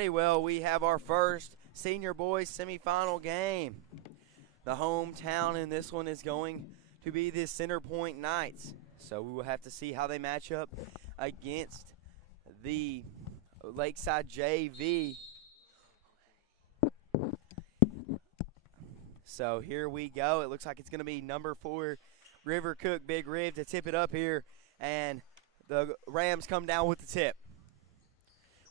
Alrighty, well, we have our first senior boys semifinal game. The hometown in this one is going to be the Center Point Knights. So we will have to see how they match up against the Lakeside JV. So here we go. It looks like it's going to be number 4, River Cook, Big Riv to tip it up here. And the Rams come down with the tip.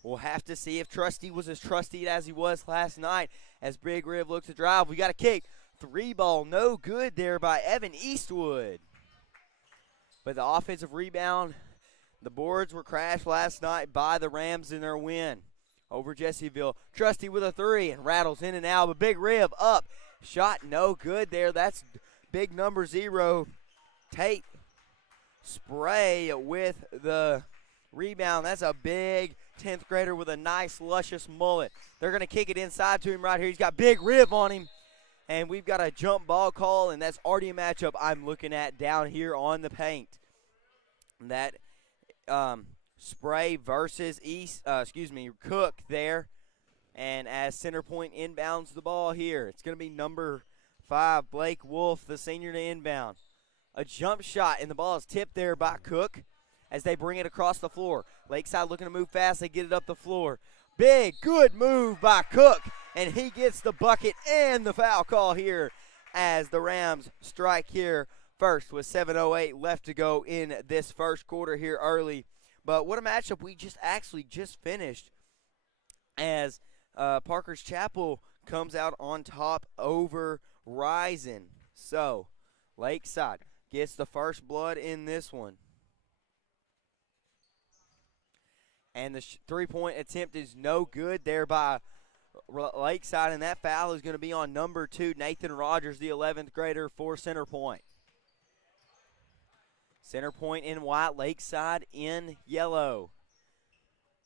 We'll have to see if Trusty was as trusty as he was last night as Big Riv looks to drive. We got a kick. 3 ball, no good there by Evan Eastwood. But the offensive rebound, the boards were crashed last night by the Rams in their win over Jessieville. Trusty with a 3 and rattles in and out. But Big Riv up. Shot no good there. That's big number 0. Tate Spray with the rebound. That's a big 10th grader with a nice, luscious mullet. They're going to kick it inside to him right here. He's got Big Riv on him. And we've got a jump ball call, and that's already a matchup I'm looking at down here on the paint. That Spray versus Cook there. And as Center Point inbounds the ball here, it's going to be number 5, Blake Wolf, the senior to inbound. A jump shot, and the ball is tipped there by Cook as they bring it across the floor. Lakeside looking to move fast. They get it up the floor. Big, good move by Cook, and he gets the bucket and the foul call here as the Rams strike here first with 7:08 left to go in this first quarter here early. But what a matchup we just finished as Parker's Chapel comes out on top over Rison. So Lakeside gets the first blood in this one. And the 3-point attempt is no good there by Lakeside, and that foul is going to be on number 2, Nathan Rogers, the 11th grader for Center Point. Center Point in white, Lakeside in yellow.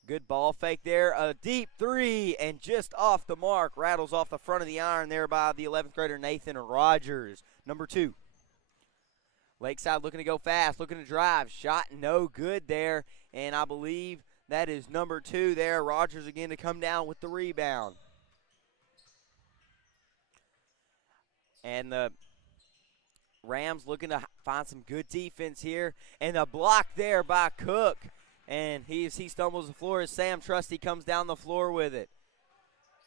Good ball fake there, a deep 3, and just off the mark, rattles off the front of the iron there by the 11th grader Nathan Rogers, number 2. Lakeside looking to go fast, looking to drive, shot no good there, and I believe that is number 2 there. Rogers again to come down with the rebound. And the Rams looking to find some good defense here. And a block there by Cook. And he stumbles the floor as Sam Trusty comes down the floor with it.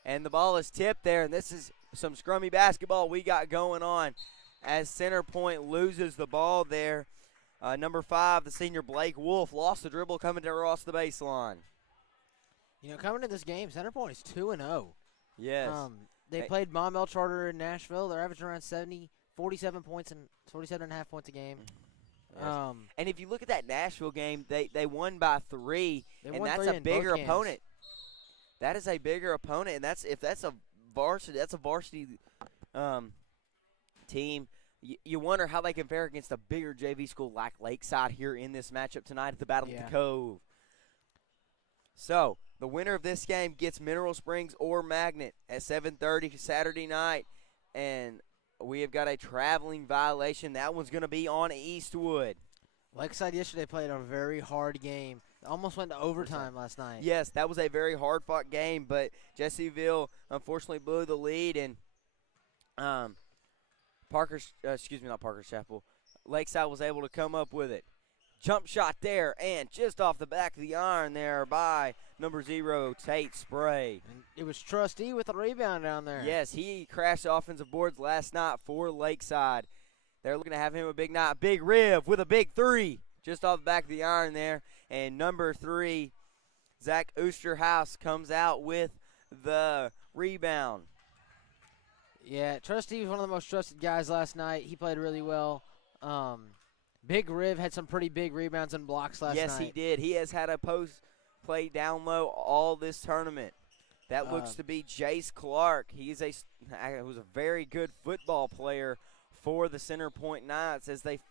And the ball is tipped there. And this is some scrummy basketball we got going on as Center Point loses the ball there. Number 5, the senior Blake Wolf, lost the dribble coming across the baseline. You know, coming to this game, Center Point is 2-0. Yes. They played Maumelle Charter in Nashville. They're averaging around 47 points and 47.5 points a game. Yes. And if you look at that Nashville game, they won by 3, and that's 3 a in bigger both games. opponent. That is a bigger opponent, and that's a varsity team. You wonder how they can fare against a bigger JV school like Lakeside here in this matchup tonight at the Battle of the Cove. So, the winner of this game gets Mineral Springs or Magnet at 7:30 Saturday night. And we have got a traveling violation. That one's going to be on Eastwood. Lakeside yesterday played a very hard game. Almost went to overtime last night. Yes, that was a very hard-fought game, but Jessieville unfortunately blew the lead, and Lakeside was able to come up with it. Jump shot there, and just off the back of the iron there by number 0, Tate Spray. And it was Trustee with a rebound down there. Yes, he crashed the offensive boards last night for Lakeside. They're looking to have him a big night. Big Riv with a big 3, just off the back of the iron there. And number 3, Zach Oosterhouse comes out with the rebound. Yeah, Trustee was one of the most trusted guys last night. He played really well. Big Riv had some pretty big rebounds and blocks last night. Yes, he did. He has had a post play down low all this tournament. That looks to be Jace Clark. Who's a very good football player for the Center Point Knights as they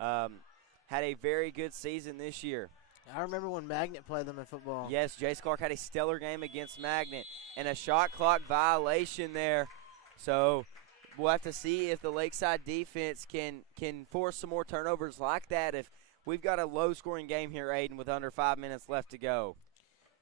had a very good season this year. I remember when Magnet played them in football. Yes, Jace Clark had a stellar game against Magnet. And a shot clock violation there. So we'll have to see if the Lakeside defense can force some more turnovers like that if we've got a low-scoring game here, Aiden, with under 5 minutes left to go.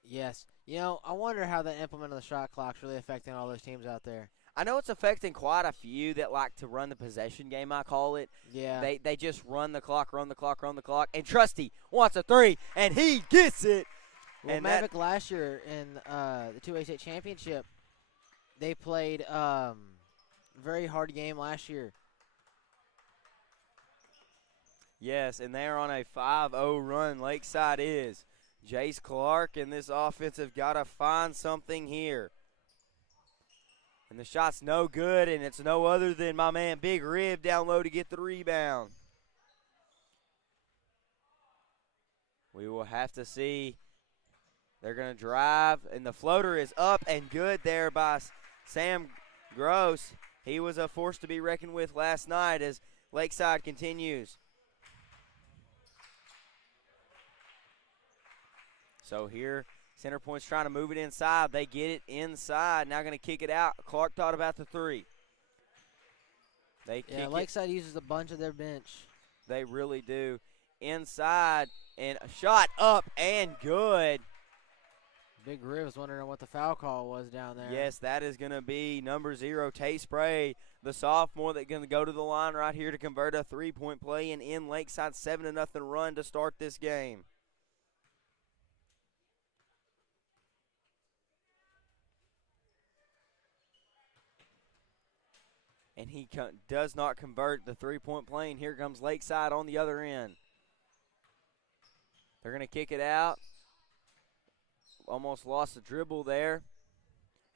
Yes. You know, I wonder how the implement of the shot clock's really affecting all those teams out there. I know it's affecting quite a few that like to run the possession game, I call it. Yeah. They just run the clock, and Trusty wants a three, and he gets it. Well, and Maverick last year in the 2A state championship, they played very hard game last year. Yes, and they're on a 5-0 run. Lakeside is. Jace Clark and this offense have got to find something here. And the shot's no good, and it's no other than my man Big Rib down low to get the rebound. We will have to see. They're going to drive, and the floater is up and good there by Sam Gross. He was a force to be reckoned with last night as Lakeside continues. So here, Center Point's trying to move it inside. They get it inside. Now going to kick it out. Clark thought about the three. They kick it. Lakeside uses a bunch of their bench. They really do. Inside, and a shot up and good. Big Riv was wondering what the foul call was down there. Yes, that is going to be number 0, Tay Spray, the sophomore that's going to go to the line right here to convert a three-point play and end Lakeside's 7-0 run to start this game. And he does not convert the three-point play, and here comes Lakeside on the other end. They're going to kick it out. Almost lost the dribble there.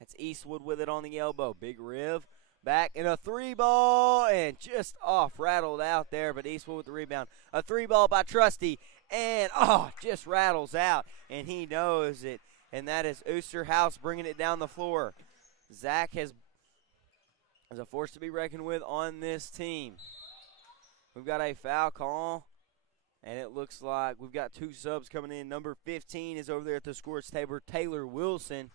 That's Eastwood with it on the elbow. Big Riv back in a three ball and just off, rattled out there, but Eastwood with the rebound. A three ball by Trusty, and just rattles out, and he knows it. And that is Oosterhouse bringing it down the floor. Zach is a force to be reckoned with on this team. We've got a foul call, and it looks like we've got two subs coming in. Number 15 is over there at the scores table, Taylor Wilson.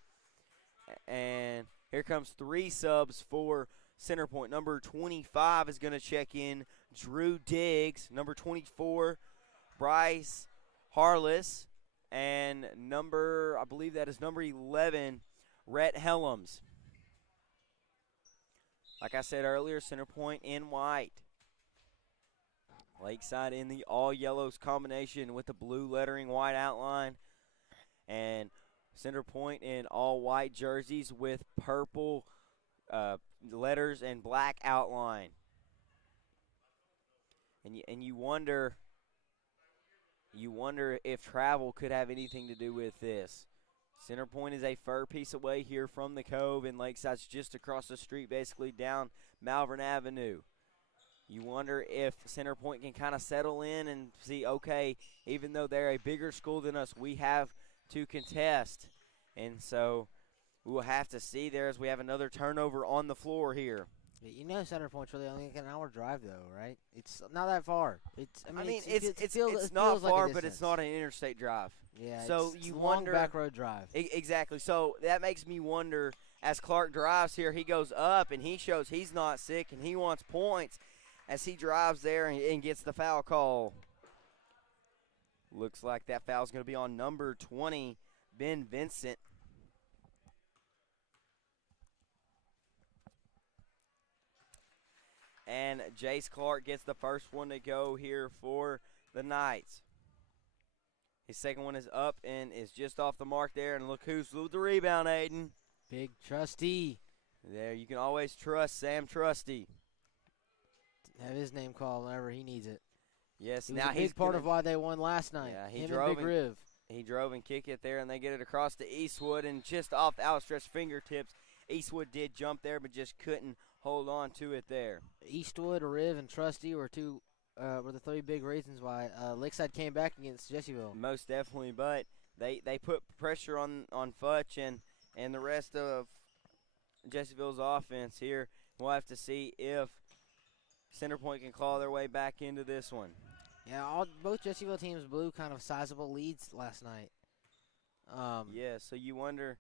And here comes 3 subs for Center Point. Number 25 is going to check in Drew Diggs. Number 24, Bryce Harless. And I believe that is number 11, Rhett Helms. Like I said earlier, Center Point in white. Lakeside in the all-yellows combination with the blue lettering, white outline. And Center Point in all-white jerseys with purple letters and black outline. And you wonder if travel could have anything to do with this. Center Point is a fur piece away here from the Cove, and Lakeside's just across the street, basically down Malvern Avenue. You wonder if Center Point can kind of settle in and see, okay, even though they're a bigger school than us, we have to contest. And so we will have to see there as we have another turnover on the floor here. You know Center Point's really only like an hour drive, though, right? It's not that far. It's not far, but it's not an interstate drive. Yeah, so it's you a long wonder, back road drive. Exactly. So that makes me wonder, as Clark drives here, he goes up and he shows he's not sick and he wants points as he drives there and gets the foul call. Looks like that foul's going to be on number 20, Ben Vincent. And Jace Clark gets the first one to go here for the Knights. His second one is up and is just off the mark there. And look who's with the rebound, Aiden. Big Trusty. There, you can always trust Sam Trusty. Have his name called whenever he needs it. Yes, he now was a big part of why they won last night. Yeah, Him and Big Riv. He drove and kicked it there, and they get it across to Eastwood, and just off the outstretched fingertips, Eastwood did jump there, but just couldn't hold on to it there. Eastwood, Riv, and Trusty were the 3 big reasons why Lakeside came back against Jessieville. Most definitely, but they put pressure on Futch and the rest of Jessieville's offense here. We'll have to see if Center Point can claw their way back into this one. Yeah, both Jessieville teams blew kind of sizable leads last night. Yeah, so you wonder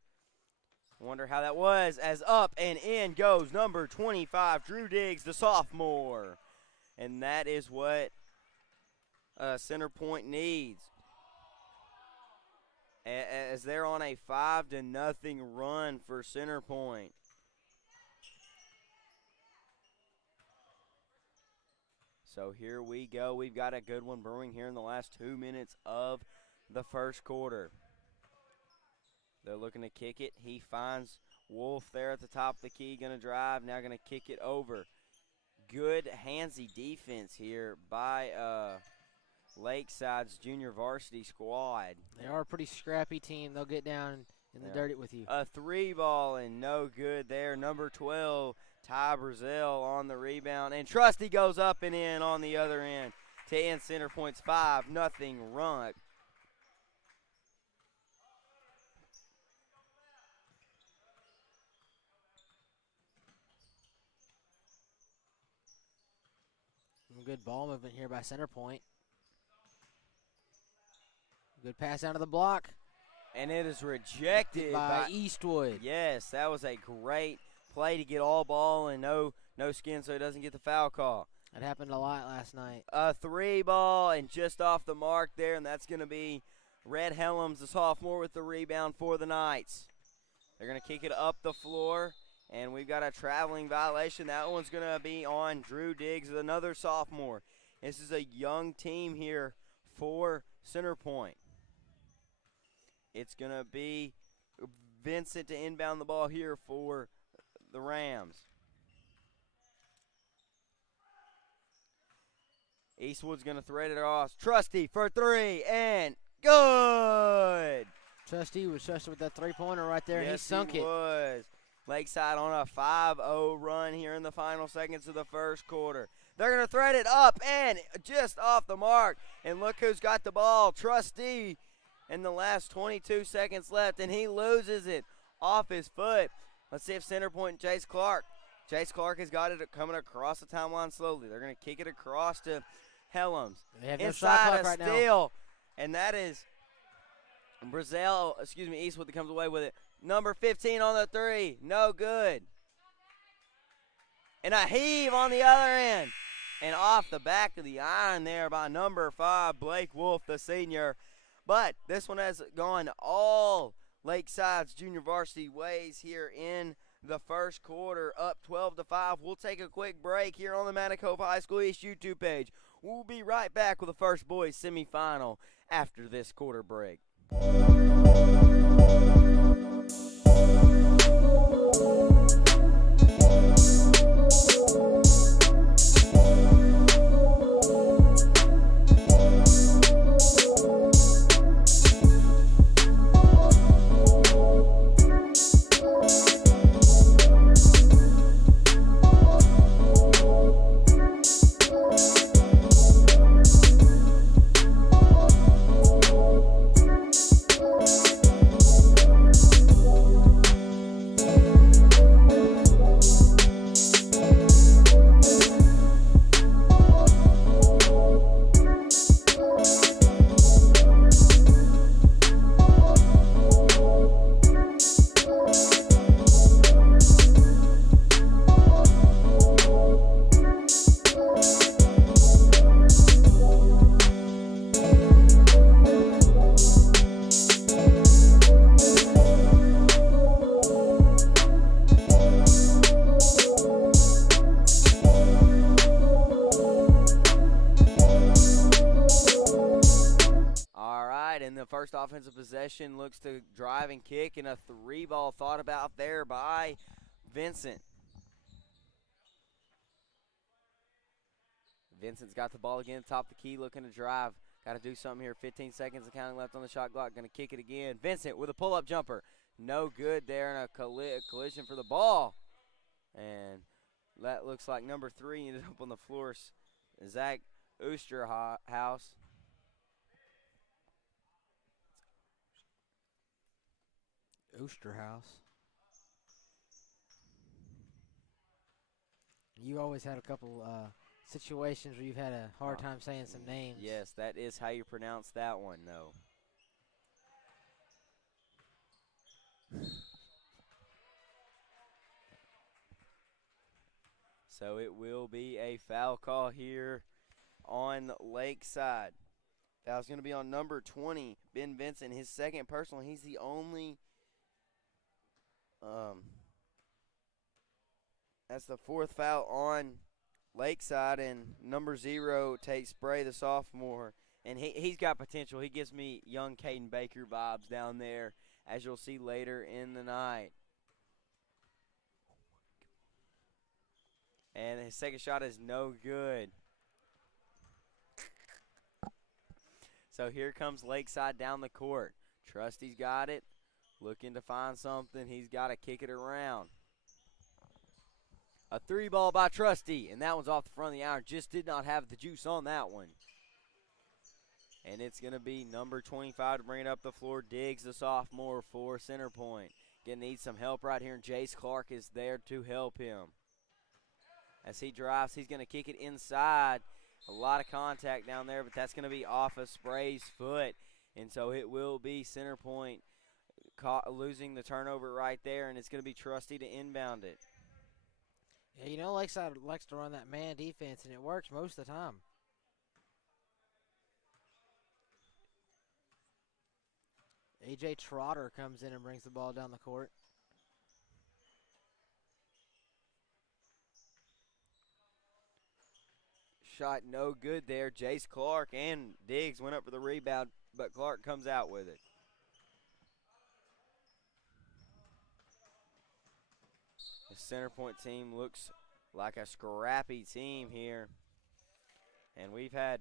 how that was, as up and in goes number 25, Drew Diggs, the sophomore. And that is what Center Point needs. as they're on a 5-0 run for Center Point. So here we go. We've got a good one brewing here in the last 2 minutes of the first quarter. They're looking to kick it. He finds Wolf there at the top of the key, going to drive, now going to kick it over. Good handsy defense here by Lakeside's junior varsity squad. They are a pretty scrappy team. They'll get down in the dirt with you. A 3-ball and no good there. Number 12, Ty Brazil on the rebound. And Trusty goes up and in on the other end to end Center Point's 5-0 run. Good ball movement here by Center Point. Good pass down to the block. And it is rejected by Eastwood. Yes, that was a great play to get all ball and no skin so he doesn't get the foul call. That happened a lot last night. A 3-ball and just off the mark there, and that's going to be Red Helms, the sophomore, with the rebound for the Knights. They're going to kick it up the floor, and we've got a traveling violation. That one's going to be on Drew Diggs, another sophomore. This is a young team here for Center Point. It's going to be Vincent to inbound the ball here for the Rams. Eastwood's going to thread it off. Trusty for 3, and good! Trusty was trusted with that three-pointer right there, and he Yes, sunk he it. was. Lakeside on a 5-0 run here in the final seconds of the first quarter. They're going to thread it up, and just off the mark. And look who's got the ball. Trusty in the last 22 seconds left, and he loses it off his foot. Let's see if Center Point and Jace Clark. Jace Clark has got it coming across the timeline slowly. They're going to kick it across to Helms. They have no shot clock Inside a right now. steal, and that is Eastwood that comes away with it. Number 15 on the 3, no good. And a heave on the other end. And off the back of the iron there by number 5, Blake Wolf, the senior. But this one has gone all Lakeside's junior varsity ways here in the first quarter, up 12-5. We'll take a quick break here on the Cove High School East YouTube page. We'll be right back with the first boys semifinal after this quarter break. First offensive possession looks to drive and kick, and a 3-ball thought about there by Vincent. Vincent's got the ball again, top of the key, looking to drive. Got to do something here. 15 seconds of counting left on the shot clock. Going to kick it again. Vincent with a pull-up jumper. No good there, and a collision for the ball. And that looks like number 3 ended up on the floor. Zach Oosterhouse. Oosterhouse. You always had a couple situations where you've had a hard time saying some names. Yes, that is how you pronounce that one, though. So it will be a foul call here on Lakeside. Foul's going to be on number 20, Ben Vincent, his second personal. He's the only that's the fourth foul on Lakeside, and number 0 takes Spray, the sophomore. And he's got potential. He gives me young Caden Baker vibes down there, as you'll see later in the night. And his second shot is no good. So here comes Lakeside down the court. Trusty's got it, looking to find something. He's got to kick it around. A 3-ball by Trusty, and that one's off the front of the iron. Just did not have the juice on that one. And it's going to be number 25 to bring it up the floor. Diggs, the sophomore, for center point. Going to need some help right here, and Jace Clark is there to help him. As he drives, he's going to kick it inside. A lot of contact down there, but that's going to be off of Spray's foot. And so it will be center point losing the turnover right there, and it's going to be Trusty to inbound it. Yeah, you know Lakeside likes to run that man defense, and it works most of the time. A.J. Trotter comes in and brings the ball down the court. Shot no good there. Jace Clark and Diggs went up for the rebound, but Clark comes out with it. The center point team looks like a scrappy team here. And we've had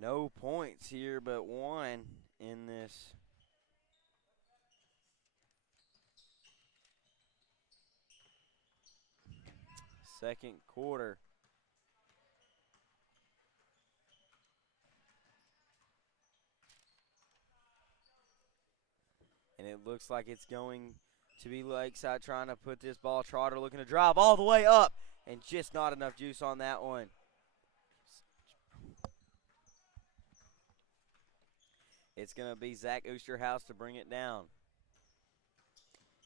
no points here but one in this second quarter. And it looks like it's going to be Lakeside trying to put this ball. Trotter looking to drive all the way up, and just not enough juice on that one. It's going to be Zach Oosterhouse to bring it down.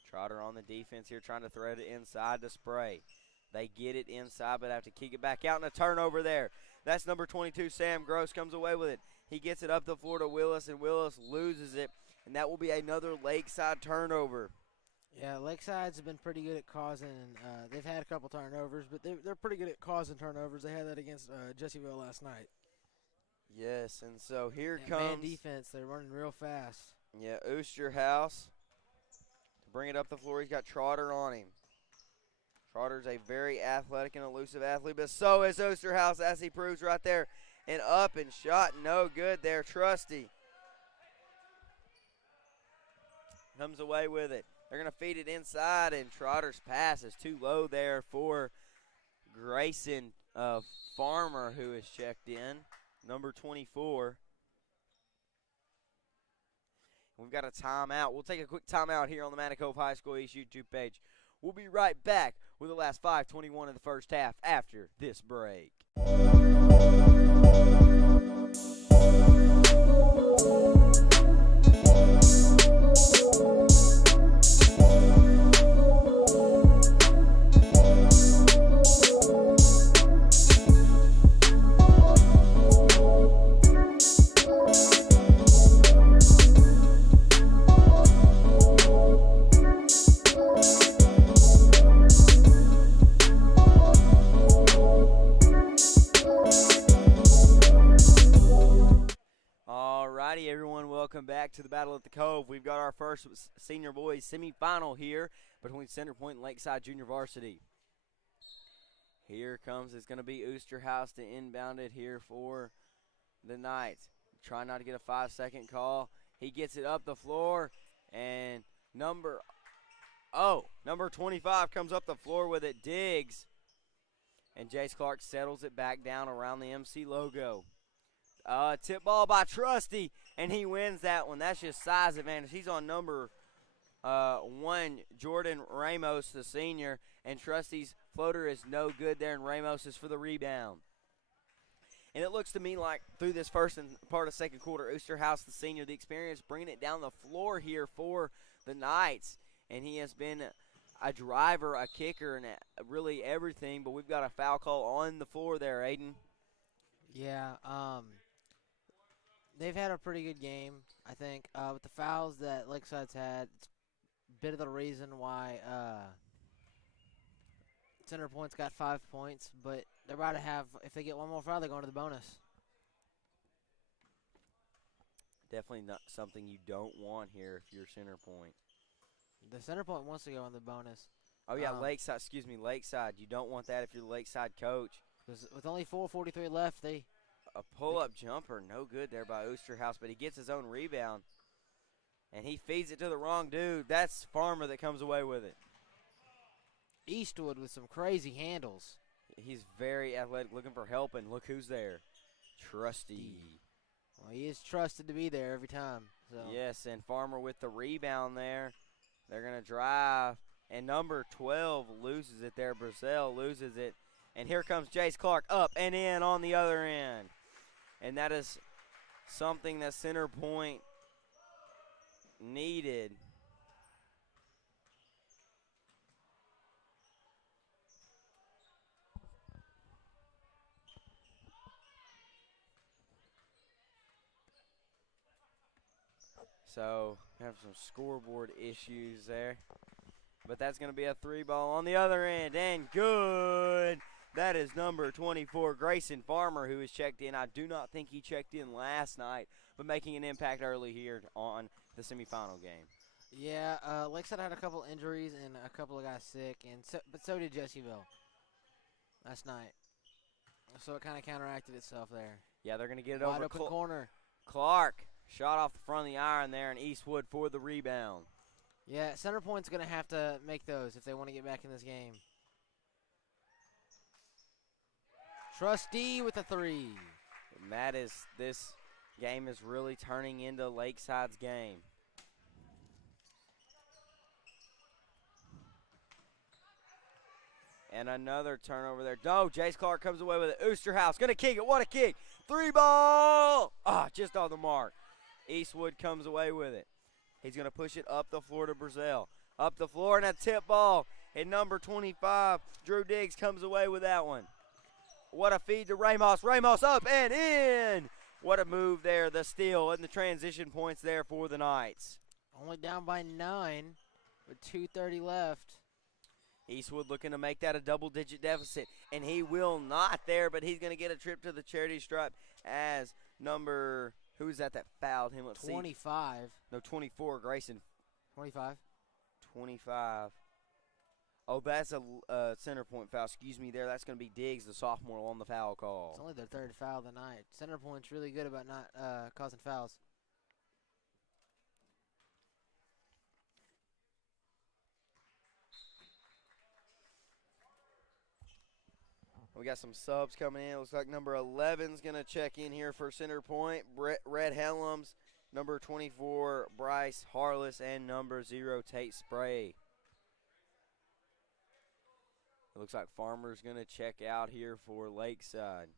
Trotter on the defense here, trying to thread it inside to Spray. They get it inside, but have to kick it back out, and a turnover there. That's number 22, Sam Gross, comes away with it. He gets it up the floor to Willis, and Willis loses it, and that will be another Lakeside turnover. Yeah, Lakeside's been pretty good at causing, they've had a couple turnovers, but they're pretty good at causing turnovers. They had that against Jessieville last night. Yes, and so here man comes defense. They're running real fast. Yeah, Oosterhouse to bring it up the floor. He's got Trotter on him. Trotter's a very athletic and elusive athlete, but so is Oosterhouse, as he proves right there. And up and shot, no good there. Trusty comes away with it. They're going to feed it inside, and Trotter's pass is too low there for Grayson Farmer, who is checked in, number 24. We've got a timeout. We'll take a quick timeout here on the Manor Cove High School East YouTube page. We'll be right back with the last 5:21 of the first half after this break. Everyone, welcome back to the Battle at the Cove. We've got our first senior boys semifinal here between Center Point and Lakeside Junior Varsity. Here comes, it's going to be Oosterhouse to inbound it here for the Knights. Trying not to get a 5-second call. He gets it up the floor, and number 25 comes up the floor with it, Diggs. And Jace Clark settles it back down around the MC logo. Tip ball by Trusty, and he wins that one. That's just size advantage. He's on number 1, Jordan Ramos, the senior, and Trusty's floater is no good there, and Ramos is for the rebound. And it looks to me like through this first and part of second quarter, Oosterhouse, the senior, the experience, bringing it down the floor here for the Knights, and he has been a driver, a kicker, and really everything, but we've got a foul call on the floor there, Aiden. Yeah, they've had a pretty good game, I think. With the fouls that Lakeside's had, it's a bit of the reason why Center Point's got 5 points, but they're about to have, if they get one more foul, they're going to the bonus. Definitely not something you don't want here if you're Center Point. The Center Point wants to go in the bonus. Oh, yeah, Lakeside. Excuse me, Lakeside. You don't want that if you're the Lakeside coach. Because with only 4:43 left, A pull-up jumper, no good there by Oosterhouse, but he gets his own rebound. And he feeds it to the wrong dude. That's Farmer that comes away with it. Eastwood with some crazy handles. He's very athletic, looking for help, and look who's there. Trusty. Well, he is trusted to be there every time. So. Yes, and Farmer with the rebound there. They're going to drive, and number 12 loses it there. Brazil loses it. And here comes Jace Clark up and in on the other end. And that is something that Center Point needed. So, we have some scoreboard issues there. But that's going to be a 3-ball on the other end, and good. That is number 24, Grayson Farmer, who has checked in. I do not think he checked in last night, but making an impact early here on the semifinal game. Yeah, Lakeside had a couple injuries and a couple of guys sick, but so did Jessieville last night. So it kind of counteracted itself there. Yeah, they're going to get it Wide over. open corner. Clark shot off the front of the iron there, and Eastwood for the rebound. Yeah, Center Point's going to have to make those if they want to get back in this game. Trustee with a 3. And this game is really turning into Lakeside's game. And another turnover there. No, Jace Clark comes away with it. Oosterhouse going to kick it. What a kick. 3-ball. Just on the mark. Eastwood comes away with it. He's going to push it up the floor to Brazil. Up the floor, and a tip ball. And number 25, Drew Diggs, comes away with that one. What a feed to Ramos. Ramos up and in. What a move there. The steal and the transition points there for the Knights. Only down by 9 with 2:30 left. Eastwood looking to make that a double-digit deficit, and he will not there, but he's going to get a trip to the charity stripe as number, who is that fouled him? Let's 25. see. No, 24, Grayson. 25. 25. Oh, that's a Center Point foul. Excuse me there. That's going to be Diggs, the sophomore, on the foul call. It's only their 3rd foul of the night. Center Point's really good about not causing fouls. We got some subs coming in. Looks like number 11's going to check in here for Center Point. Red Helms, number 24, Bryce Harless, and number 0, Tate Spray. It looks like Farmer's going to check out here for Lakeside.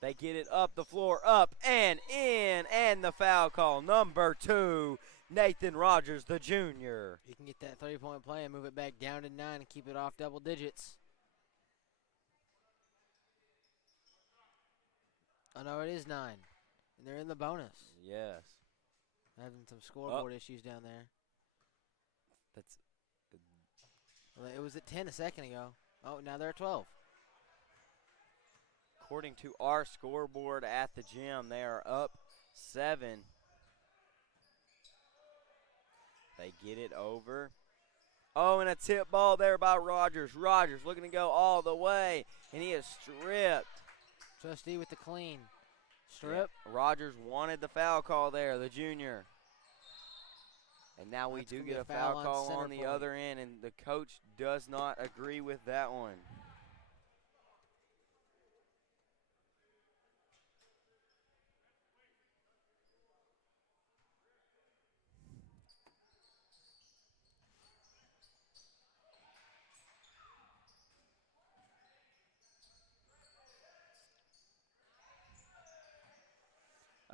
They get it up the floor, up and in, and the foul call. Number 2, Nathan Rogers, the junior. He can get that 3-point play and move it back down to 9 and keep it off double digits. Oh, no, it is 9. And they're in the bonus. Yes. Having some scoreboard issues down there. Well, it was at 10 a second ago. Oh, now they're at 12. According to our scoreboard at the gym, they are up 7. They get it over. Oh, and a tip ball there by Rogers. Rogers looking to go all the way, and he is stripped. Trustee with the clean. Strip. Yeah, Rogers wanted the foul call there, the junior. And now we do get a foul call on the other end, and the coach does not agree with that one.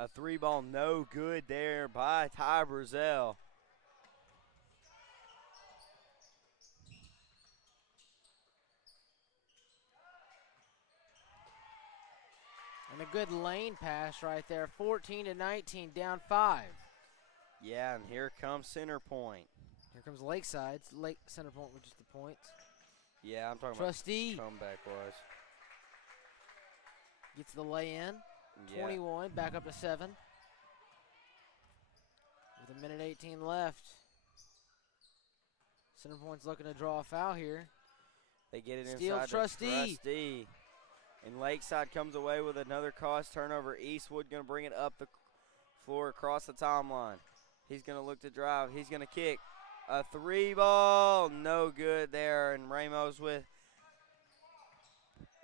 A 3-ball no good there by Ty Brazell. And a good lane pass right there. 14-19, down 5. Yeah, and here comes Center Point. Here comes Lakeside. Center Point with just the points. Yeah, I'm talking Trustee about comeback-wise. gets the lay in. Yeah. 21, back up to 7. With a minute 18 left. Center Point's looking to draw a foul here. They get it Steal inside Trustee. the Trustee. And Lakeside comes away with another cause turnover. Eastwood going to bring it up the floor across the timeline. He's going to look to drive. He's going to kick. A 3-ball. No good there. And Ramos with.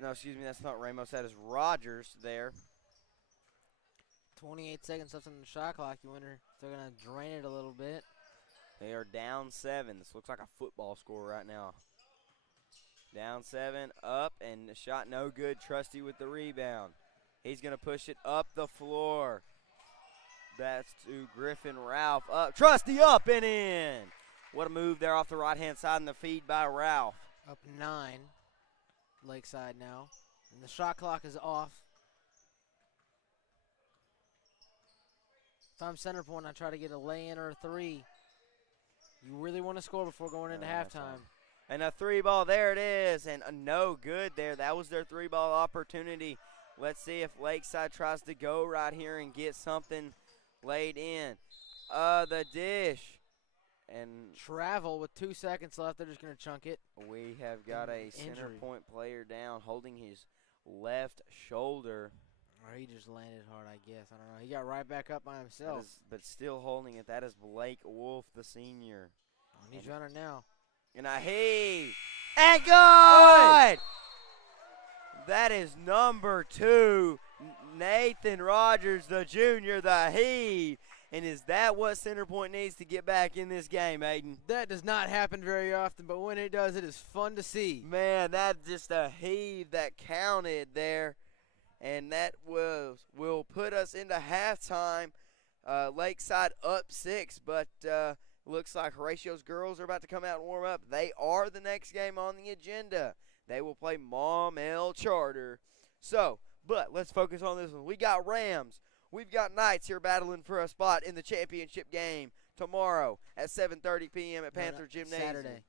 No, excuse me. That's not Ramos. That is Rogers there. 28 seconds left on the shot clock. You wonder if they're going to drain it a little bit. They are down 7. This looks like a football score right now. Down 7, up, and the shot no good. Trusty with the rebound. He's going to push it up the floor. That's to Griffin Ralph. Up, Trusty up and in. What a move there off the right-hand side and the feed by Ralph. Up 9, Lakeside now. And the shot clock is off. If I'm Center Point, I try to get a lay-in or a 3. You really want to score before going into halftime. And a 3-ball, there it is, and a no good there. That was their 3-ball opportunity. Let's see if Lakeside tries to go right here and get something laid in. The dish. And Travel with 2 seconds left. They're just going to chunk it. We have got a Center Point player down holding his left shoulder. Or he just landed hard, I guess. I don't know. He got right back up by himself. But still holding it. That is Blake Wolf, the senior. Oh, he's running now. And a heave. And good! That is number 2, Nathan Rogers, the junior, the heave. And is that what Center Point needs to get back in this game, Aiden? That does not happen very often, but when it does, it is fun to see. Man, that's just a heave that counted there. And that will put us into halftime. Lakeside up 6, but looks like Horatio's girls are about to come out and warm up. They are the next game on the agenda. They will play Maumelle Charter. So, but let's focus on this one. We got Rams. We've got Knights here battling for a spot in the championship game tomorrow at 7:30 p.m. at Panther Gymnasium.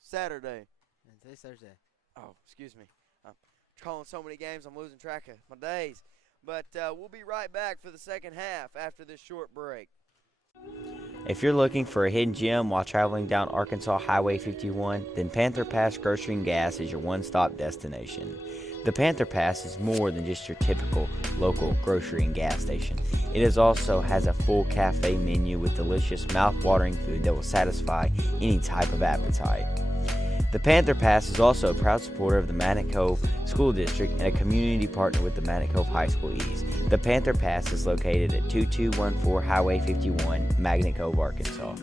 Saturday. And today's Thursday. Oh, excuse me. I'm calling so many games, I'm losing track of my days. But we'll be right back for the second half after this short break. If you're looking for a hidden gem while traveling down Arkansas Highway 51, then Panther Pass Grocery and Gas is your one-stop destination. The Panther Pass is more than just your typical local grocery and gas station. It also has a full cafe menu with delicious, mouth-watering food that will satisfy any type of appetite. The Panther Pass is also a proud supporter of the Magnet Cove School District and a community partner with the Magnet Cove High School East. The Panther Pass is located at 2214 Highway 51, Magnet Cove, Arkansas.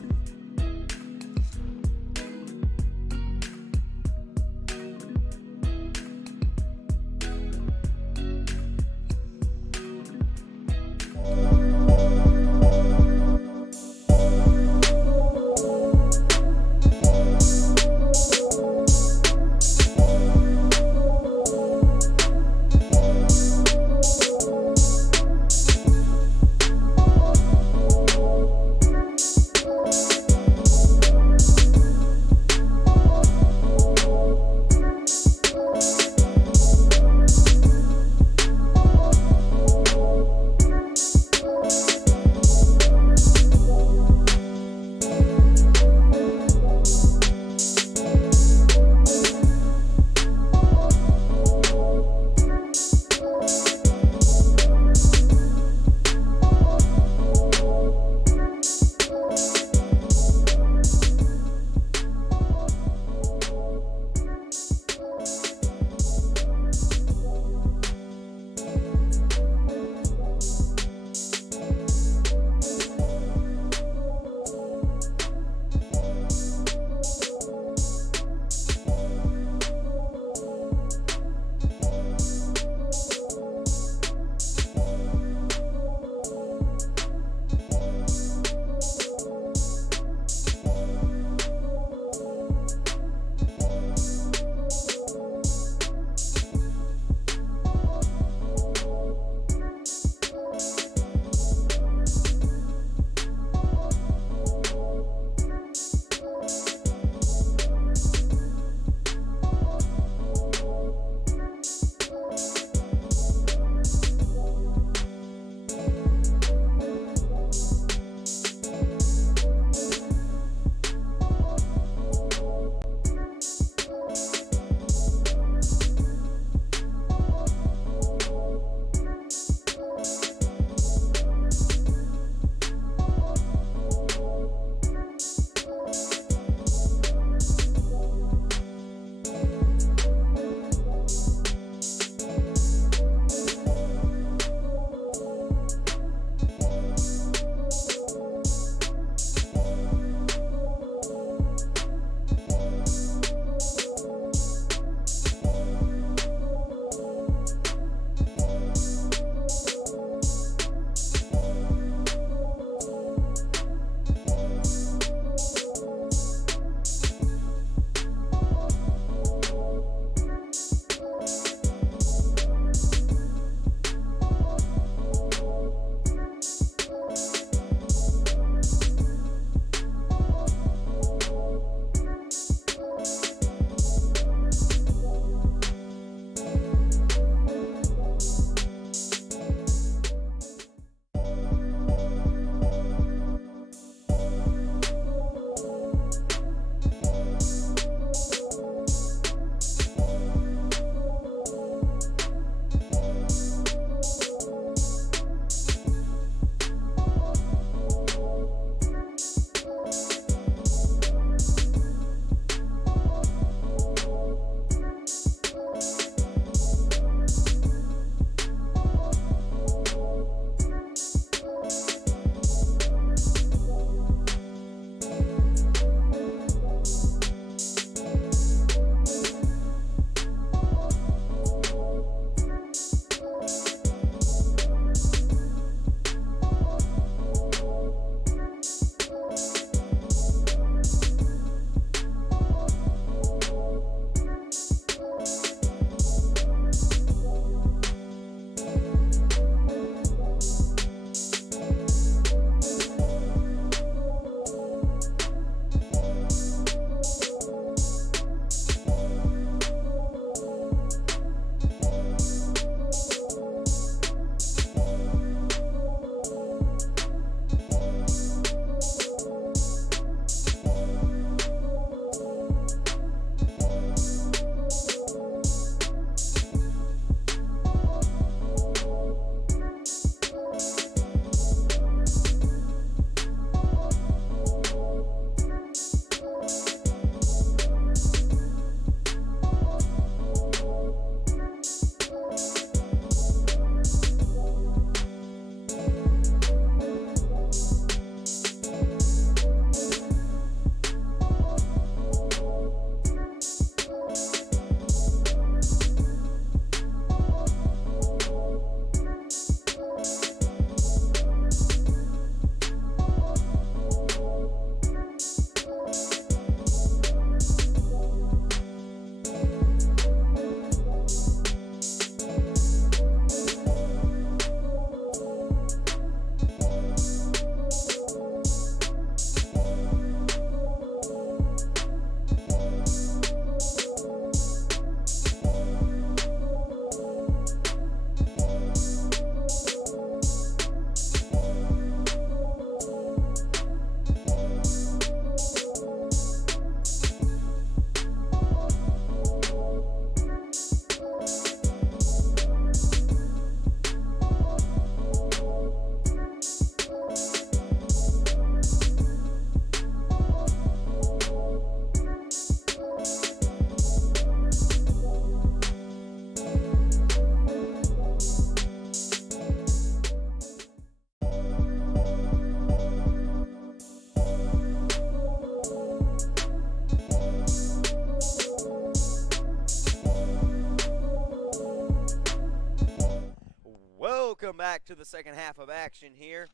back to the second half of action here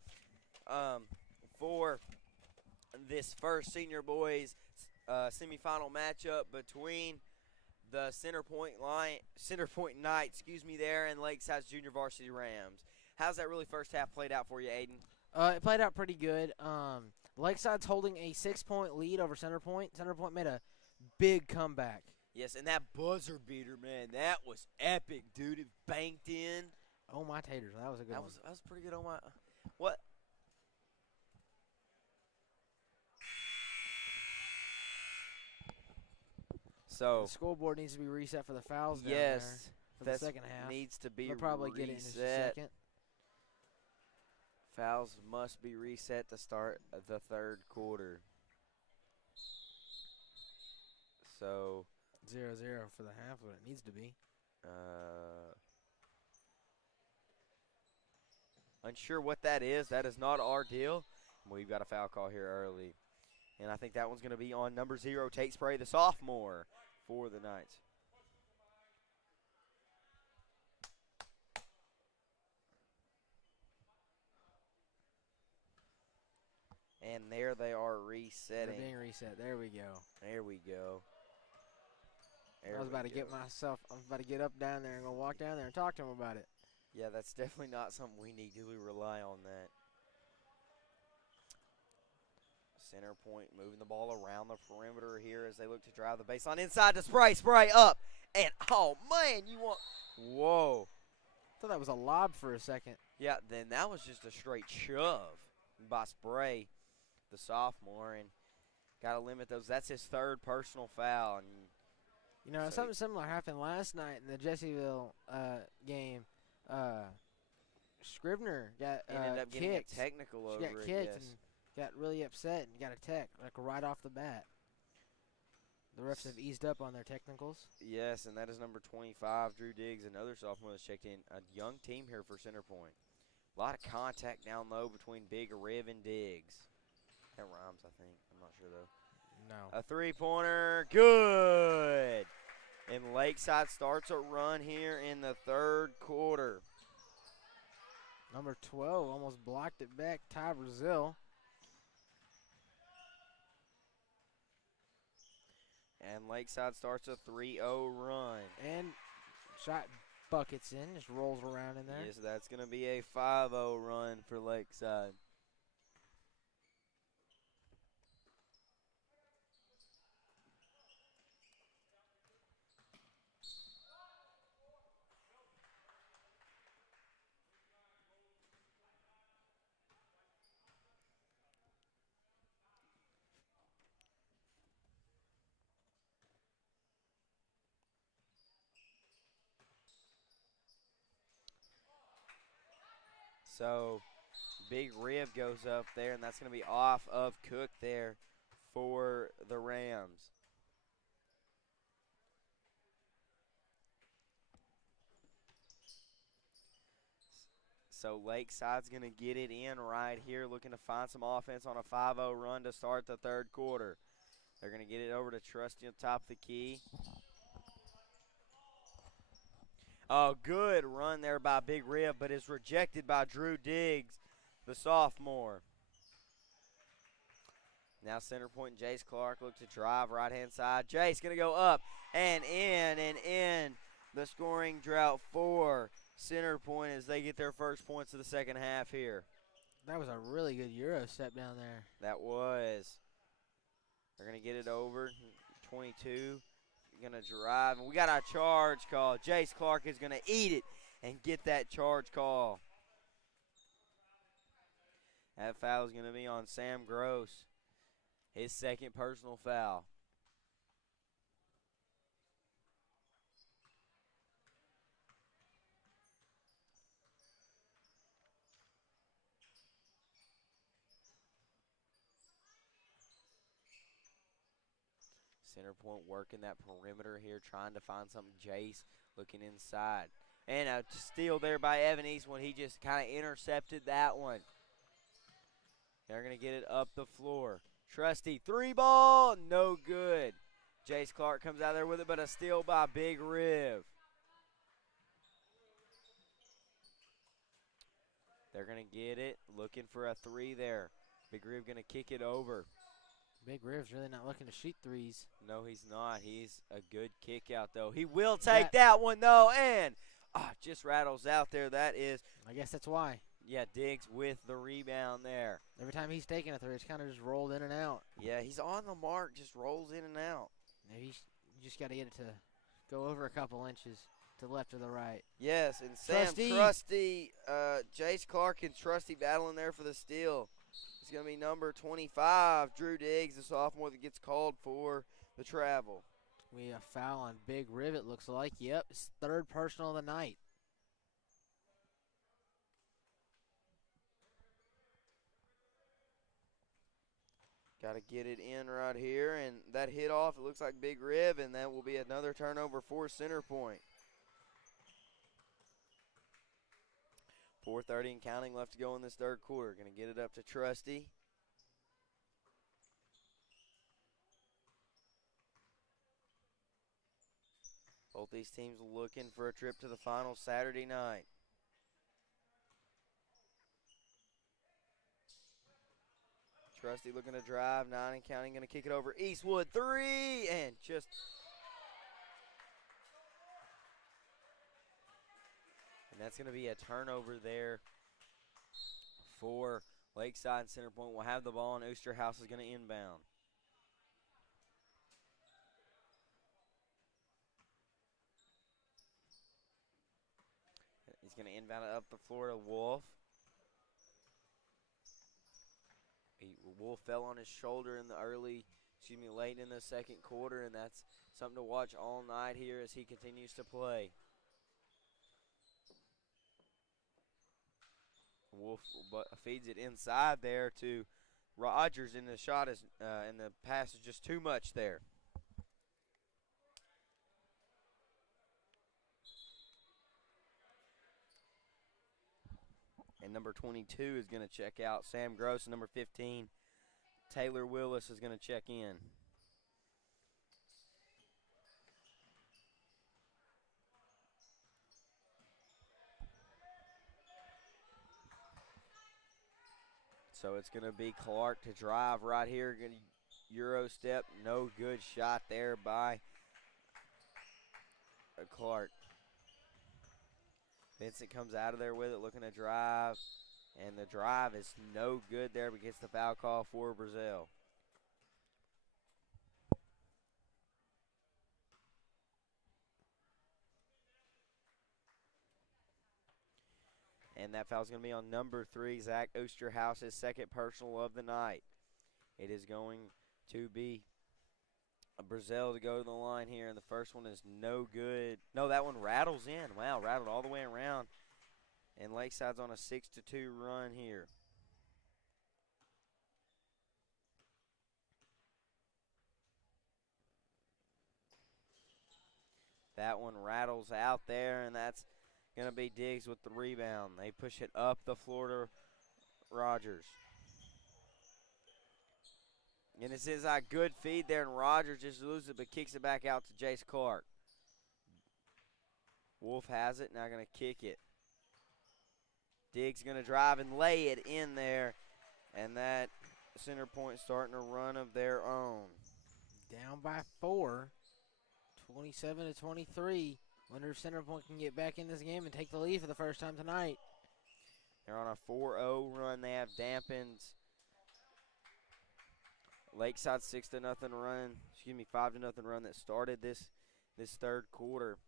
for this first senior boys semifinal matchup between the Center Point Knight, there, and Lakeside's Junior Varsity Rams. How's that really first half played out for you, Aiden? It played out pretty good. Lakeside's holding a 6-point lead over Center Point. Center Point made a big comeback. Yes, and that buzzer beater, man, that was epic, dude. It banked in. Oh, my taters. That was a good one. That was pretty good on my – what? So the scoreboard needs to be reset for the fouls down yes, there for the second half. Needs to be They'll probably reset. get it in just a second. Fouls must be reset to start the third quarter. So 0-0 for the half, what it needs to be. Unsure what that is. That is not our deal. We've got a foul call here early. And I think that one's going to be on number 0, Tate Spray, the sophomore, for the Knights. And there they are resetting. They're being reset. There we go. There we go. I was about to get up down there and go walk down there and talk to him about it. Yeah, that's definitely not something we need to rely on that. Center Point moving the ball around the perimeter here as they look to drive the baseline inside to Spray up. And, oh, man, whoa. Thought that was a lob for a second. Yeah, then that was just a straight shove by Spray, the sophomore, and got to limit those. That's his third personal foul. And you know, something similar happened last night in the Jessieville game. Scrivener got ended up getting kicked. a technical over it. She got kicked yes. and got really upset and got a tech, like right off the bat. The refs have eased up on their technicals. Yes, and that is number 25, Drew Diggs, another sophomore that's checked in. A young team here for Center Point. A lot of contact down low between Big Riv and Diggs. That rhymes, I think. I'm not sure, though. No. A three-pointer, good. And Lakeside starts a run here in the third quarter. Number 12 almost blocked it back, Ty Brazil. And Lakeside starts a 3-0 run. And shot buckets in, just rolls around in there. Yes, that's going to be a 5-0 run for Lakeside. So Big Rib goes up there, and that's going to be off of Cook there for the Rams. So Lakeside's going to get it in right here, looking to find some offense on a 5-0 run to start the third quarter. They're going to get it over to Trusty on top of the key. Oh, good run there by Big Rib, but is rejected by Drew Diggs, the sophomore. Now Center Point and Jace Clark look to drive right-hand side. Jace going to go up and in the scoring drought for Center Point as they get their first points of the second half here. That was a really good Euro step down there. That was. They're going to get it over. 22. Going to drive. And we got a charge call. Jace Clark is going to eat it and get that charge call. That foul is going to be on Sam Gross. His second personal foul. Center Point working that perimeter here, trying to find something. Jace looking inside. And a steal there by Evan Eastwood. He just kind of intercepted that one. They're going to get it up the floor. Trusty, three ball, no good. Jace Clark comes out there with it, but a steal by Big Riv. They're going to get it, looking for a three there. Big Riv going to kick it over. Big Riv's really not looking to shoot threes. No, he's not. He's a good kick out, though. He will take that one, though, and just rattles out there. That is. I guess that's why. Yeah, Diggs with the rebound there. Every time he's taking a three, it's kind of just rolled in and out. Yeah, he's on the mark, just rolls in and out. You just got to get it to go over a couple inches to the left or the right. Yes, and Sam Trusty, Jace Clark and Trusty battling there for the steal. It's going to be number 25, Drew Diggs, the sophomore that gets called for the travel. We have a foul on Big Riv, it looks like. Yep, it's third personal of the night. Got to get it in right here, and that hit off, it looks like Big Riv, and that will be another turnover for Center Point. 4:30 and counting left to go in this third quarter. Going to get it up to Trusty. Both these teams looking for a trip to the finals Saturday night. Trusty looking to drive, 9 and counting, going to kick it over. Eastwood, three, and just. And that's going to be a turnover there for Lakeside, and Center Point will have the ball, and Oosterhouse is going to inbound. He's going to inbound it up the floor to Wolf. Wolf fell on his shoulder in the late in the second quarter, and that's something to watch all night here as he continues to play. Wolf feeds it inside there to Rogers, and the shot is and the pass is just too much there. And number 22 is going to check out. Sam Gross, and number 15, Taylor Willis is going to check in. So it's going to be Clark to drive right here. Going to Euro step. No good shot there by Clark. Vincent comes out of there with it, looking to drive. And the drive is no good there, but gets the foul call for Brazil. And that foul is going to be on number 3, Zach Oosterhouse's second personal of the night. It is going to be Brazil to go to the line here, and the first one is no good. No, that one rattles in. Wow, rattled all the way around. And Lakeside's on a 6-2 run here. That one rattles out there, and that's going to be Diggs with the rebound. They push it up the floor to Rogers. And this is a good feed there, and Rogers just loses it, but kicks it back out to Jace Clark. Wolf has it, now going to kick it. Diggs going to drive and lay it in there, and that Center Point starting a run of their own. Down by 4, 27-23. Wonder if Center Point can get back in this game and take the lead for the first time tonight. They're on a 4-0 run. They have dampened Lakeside 6-0 run. 5-0 run that started this third quarter.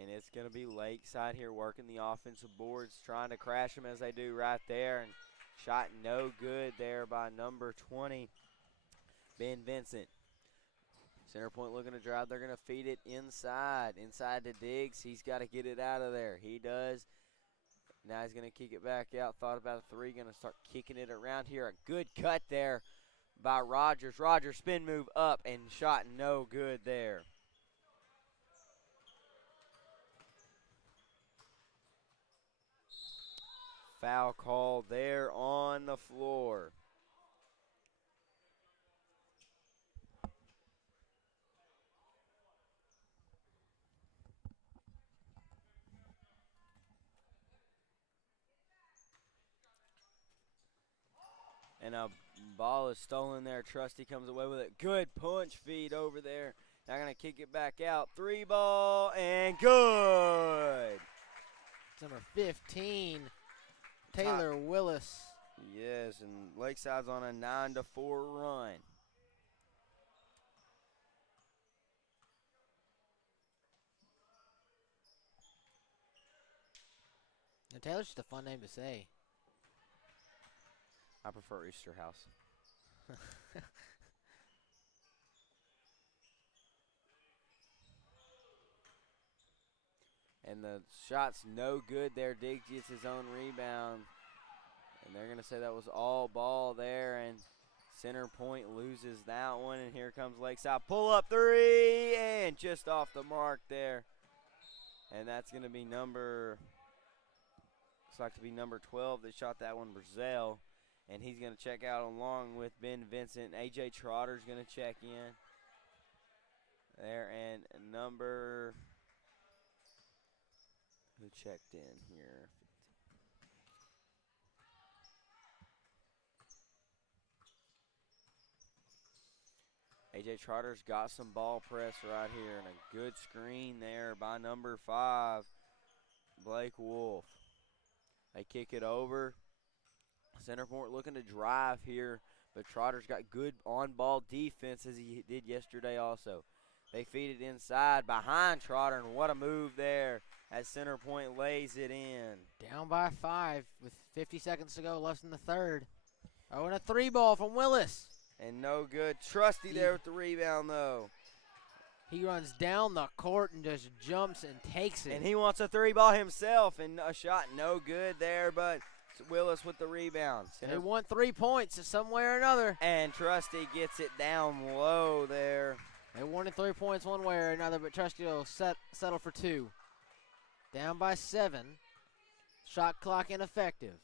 And it's going to be Lakeside here working the offensive boards, trying to crash them as they do right there. And shot no good there by number 20, Ben Vincent. Center Point looking to drive. They're going to feed it inside to Diggs. He's got to get it out of there. He does. Now he's going to kick it back out. Thought about a three. Going to start kicking it around here. A good cut there by Rogers. Rogers spin move up and shot no good there. Foul call there on the floor. And a ball is stolen there. Trusty comes away with it. Good punch feed over there. Now going to kick it back out. 3 ball and good. It's number 15, Taylor Willis. Yes, and Lakeside's on a 9-4 run. And Taylor's just a fun name to say. I prefer Easter House. And the shot's no good there. Diggs gets his own rebound. And they're going to say that was all ball there. And Center Point loses that one. And here comes Lakeside. Pull up 3 and just off the mark there. And that's going to be number 12 that shot that one, Brazil. And he's going to check out along with Ben Vincent. A.J. Trotter's going to check in there. And number, who checked in here? A.J. Trotter's got some ball press right here. And a good screen there by number 5, Blake Wolf. They kick it over. Center Point looking to drive here, but Trotter's got good on-ball defense as he did yesterday also. They feed it inside behind Trotter, and what a move there as Center Point lays it in. Down by 5 with 50 seconds to go, less than the third. Oh, and a 3 ball from Willis. And no good. Trusty there with the rebound, though. He runs down the court and just jumps and takes it. And he wants a 3 ball himself, and a shot no good there, but Willis with the rebound. They won 3 points some way or another. And Trusty gets it down low there. They wanted 3 points one way or another, but Trusty will settle for 2. Down by 7. Shot clock ineffective.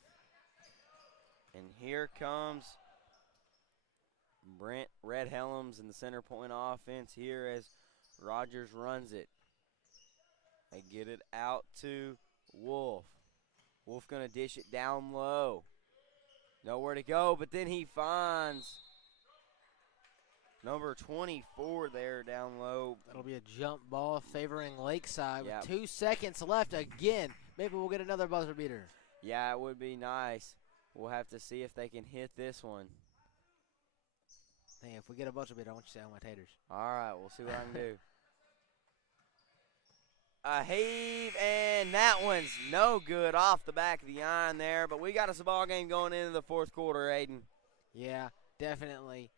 And here comes Brent Red Helms in the Center Point offense here as Rogers runs it. They get it out to Wolf. Wolf going to dish it down low. Nowhere to go, but then he finds number 24 there down low. That'll be a jump ball favoring Lakeside Yep. with 2 seconds left again. Maybe we'll get another buzzer beater. Yeah, it would be nice. We'll have to see if they can hit this one. Hey, if we get a buzzer beater, I want you to say on my taters. All right, we'll see what I can do. A heave, and that one's no good off the back of the iron there. But we got us a ball game going into the fourth quarter, Aiden. Yeah, definitely.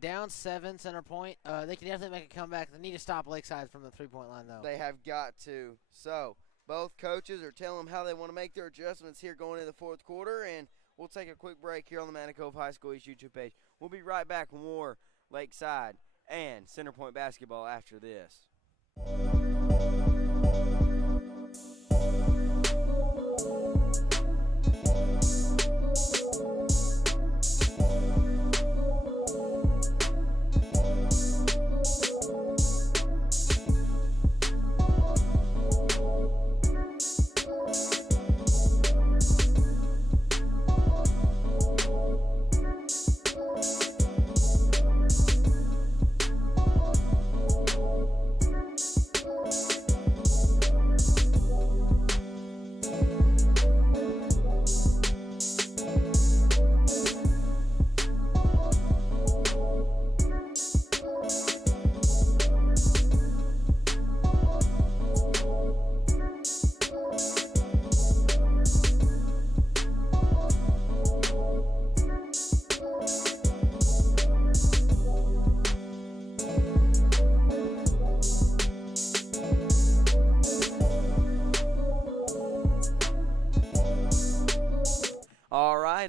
Down 7, Center Point. They can definitely make a comeback. They need to stop Lakeside from the three-point line, though. They have got to. So both coaches are telling them how they want to make their adjustments here going into the fourth quarter. And we'll take a quick break here on the Manor Cove High School East YouTube page. We'll be right back with more Lakeside and Center Point basketball after this.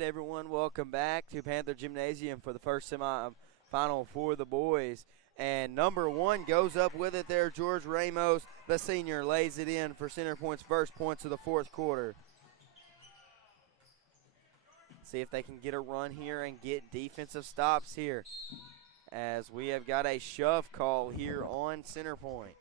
right, everyone, welcome back to Panther Gymnasium for the first semifinal for the boys. And number 1 goes up with it there. George Ramos, the senior, lays it in for Center Point's first points of the fourth quarter. See if they can get a run here and get defensive stops here, as we have got a shove call here on Center Point.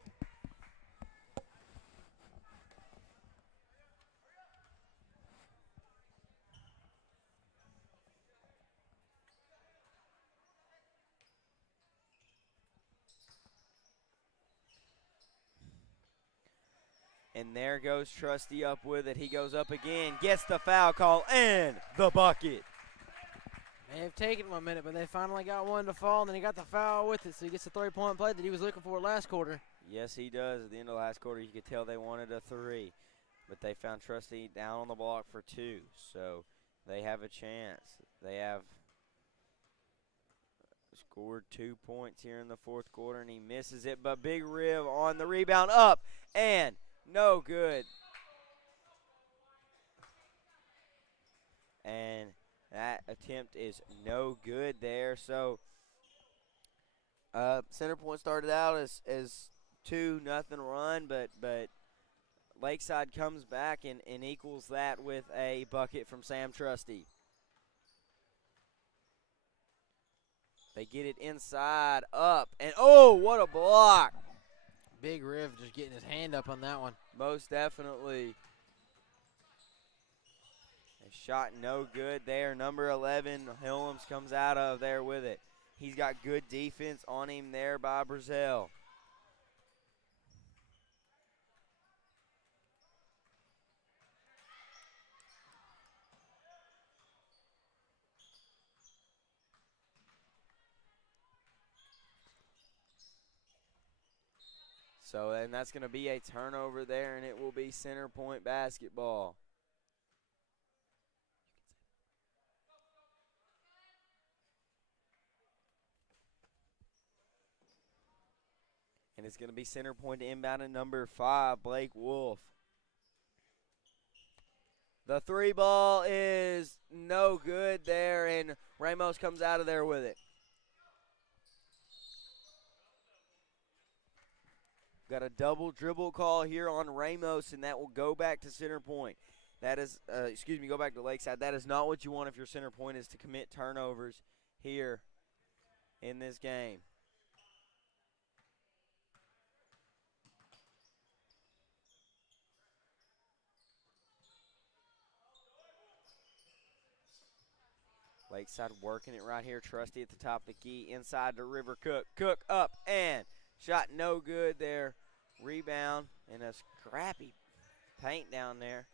And there goes Trusty up with it. He goes up again, gets the foul call, and the bucket. May have taken him a minute, but they finally got one to fall, and then he got the foul with it, so he gets the three-point play that he was looking for last quarter. Yes, he does. At the end of last quarter, you could tell they wanted a 3, but they found Trusty down on the block for 2, so they have a chance. They have scored 2 points here in the fourth quarter, and he misses it, but Big Riv on the rebound, up, and no good. And that attempt is no good there. So Center Point started out as 2-0 run, but Lakeside comes back and equals that with a bucket from Sam Trusty. They get it inside, up, and oh, what a block. Big Riv just getting his hand up on that one. Most definitely. A shot no good there. Number 11, Hillams, comes out of there with it. He's got good defense on him there by Brazil. So, and that's going to be a turnover there, and it will be Center Point basketball. And it's going to be Center Point inbound at number 5, Blake Wolf. The 3 ball is no good there, and Ramos comes out of there with it. Got a double dribble call here on Ramos, and that will go back to Center Point. That is, go back to Lakeside. That is not what you want if your Center Point is to commit turnovers here in this game. Lakeside working it right here. Trusty at the top of the key. Inside to River Cook. Cook up and shot no good there. Rebound and a scrappy paint down there.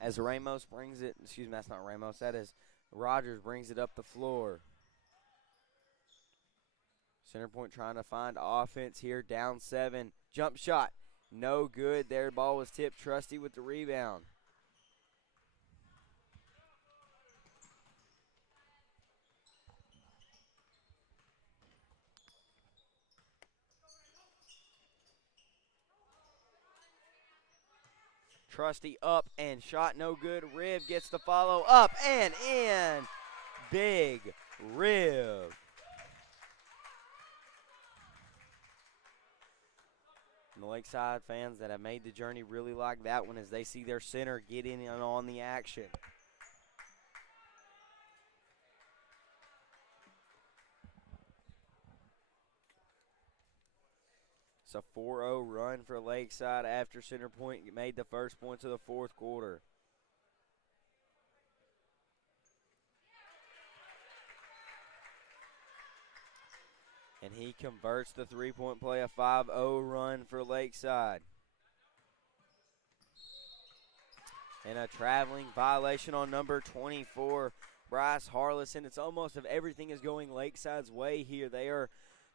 As Ramos brings it, that's not Ramos. That is Rogers brings it up the floor. Center Point trying to find offense here. Down 7. Jump shot. No good there. Ball was tipped. Trusty with the rebound. Trusty up and shot no good. Riv gets the follow up and in. Big Riv. And the Lakeside fans that have made the journey really like that one as they see their center get in and on the action. It's a 4-0 run for Lakeside after Center Point made the first points of the fourth quarter. And he converts the three-point play, a 5-0 run for Lakeside. And a traveling violation on number 24, Bryce Harlison. It's almost if everything is going Lakeside's way here. They are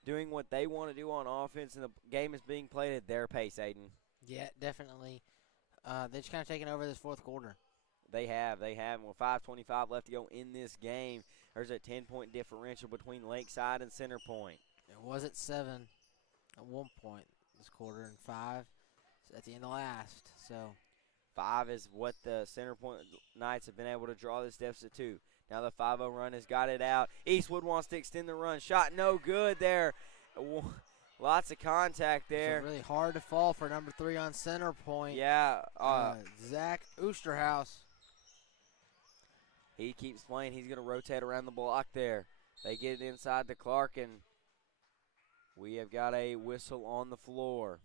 doing what they want to do on offense, and the game is being played at their pace, Aiden. Yeah, definitely. They're just kind of taking over this fourth quarter. They have. With 5:25 left to go in this game, there's a 10-point differential between Lakeside and Center Point. It was at 7 at one point this quarter and 5 at the end of last. So 5 is what the Center Point Knights have been able to draw this deficit to. Now the 5-0 run has got it out. Eastwood wants to extend the run. Shot no good there. Lots of contact there. It's really hard to fall for number 3 on Center Point. Yeah. Zach Oosterhouse. He keeps playing. He's going to rotate around the block there. They get it inside to Clark, and we have got a whistle on the floor.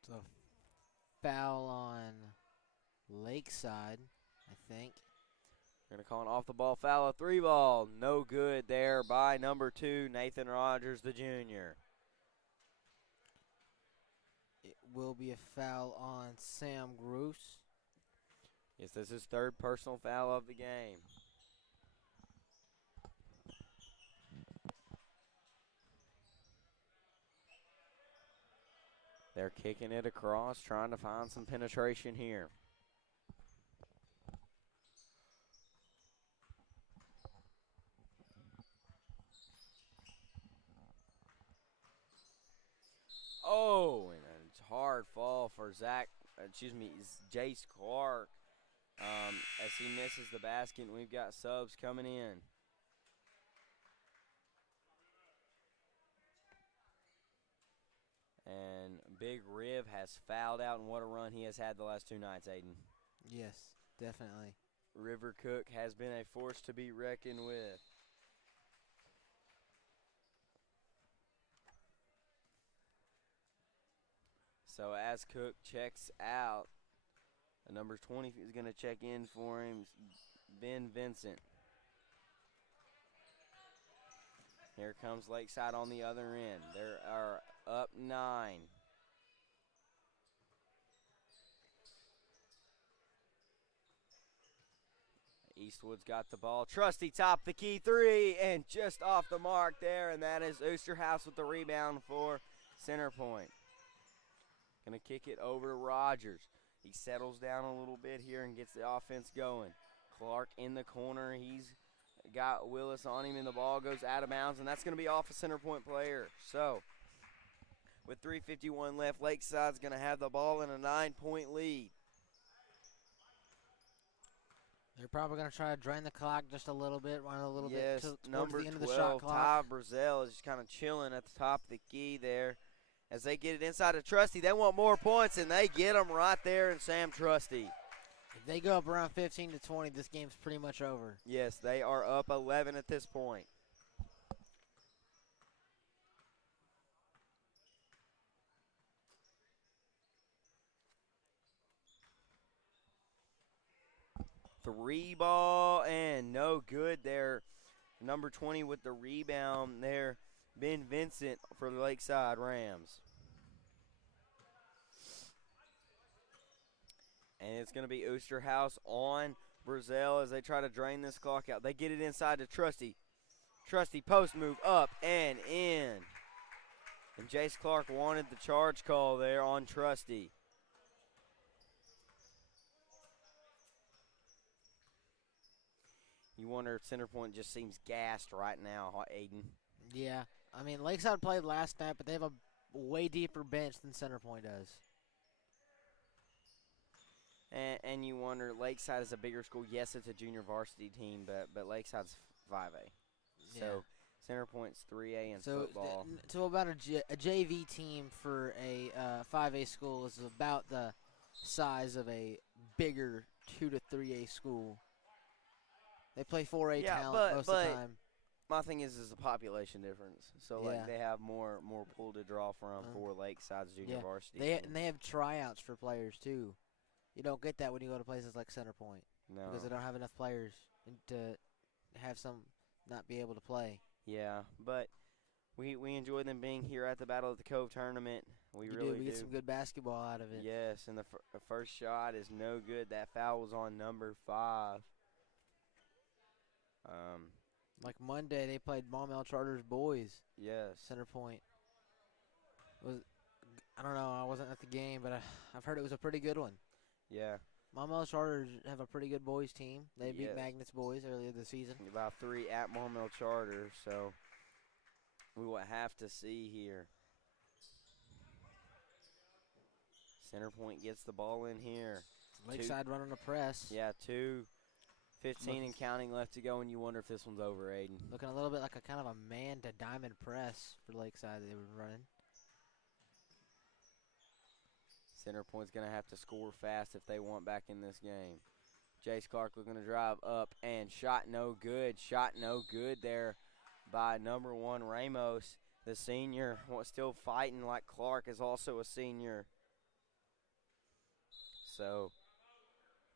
It's a foul on Lakeside, I think. We're going to call an off-the-ball foul, a 3-ball. No good there by number 2, Nathan Rogers, the junior. It will be a foul on Sam Gross. Yes, this is 3rd personal foul of the game. They're kicking it across, trying to find some penetration here. Oh, and a hard fall for Jace Clark as he misses the basket, and we've got subs coming in. And Big Riv has fouled out, and what a run he has had the last 2 nights, Aiden. Yes, definitely. River Cook has been a force to be reckoned with. So as Cook checks out, number 20 is going to check in for him, Ben Vincent. Here comes Lakeside on the other end. They are up 9. Eastwood's got the ball. Trusty top the key 3 and just off the mark there, and that is Oosterhouse with the rebound for Center Point. Going to kick it over to Rogers. He settles down a little bit here and gets the offense going. Clark in the corner. He's got Willis on him, and the ball goes out of bounds, and that's going to be off a Center Point player. So, with 3:51 left, Lakeside's going to have the ball in a 9-point lead. They're probably going to try to drain the clock just a little bit, run a little bit towards number the end 12, of the shot clock. Ty Brazell is just kind of chilling at the top of the key there. As they get it inside of Trusty, they want more points, and they get them right there in Sam Trusty. If they go up around 15-20, this game's pretty much over. Yes, they are up 11 at this point. Three ball and no good there. Number 20 with the rebound there, Ben Vincent for the Lakeside Rams. And it's going to be Oosterhouse on Brazell as they try to drain this clock out. They get it inside to Trusty. Trusty post move up and in. And Jace Clark wanted the charge call there on Trusty. You wonder if Center Point just seems gassed right now, Aiden. Yeah. I mean, Lakeside played last night, but they have a way deeper bench than Center Point does. And you wonder, Lakeside is a bigger school. Yes, it's a junior varsity team, but Lakeside's 5A. Yeah. So Center Point's 3A in football. So about a JV team for a 5A school is about the size of a bigger 2 to 3A school. They play 4A talent most of the time. My thing is the population difference. So like they have more pool to draw from for Lakeside's junior varsity. They have tryouts for players too. You don't get that when you go to places like Center Point. No. Because they don't have enough players to have some not be able to play. Yeah, but we enjoy them being here at the Battle of the Cove tournament. We really do. We get some good basketball out of it. Yes, and the first shot is no good. That foul was on number 5. Like Monday, they played Maumelle Charters boys. Yes. Center Point. I don't know. I wasn't at the game, but I've heard it was a pretty good one. Yeah. Maumelle Charters have a pretty good boys team. They beat Magnets boys earlier this season. About 3 at Maumelle Charter, so we will have to see here. Center Point gets the ball in here. Lakeside running a press. Yeah, 2:15 and counting left to go, and you wonder if this one's over, Aiden. Looking a little bit like a kind of a man-to-diamond press for Lakeside that they were running. Center Point's going to have to score fast if they want back in this game. Jace Clark looking to drive up, and shot no good. Shot no good there by number 1, Ramos. The senior still fighting like Clark is also a senior. So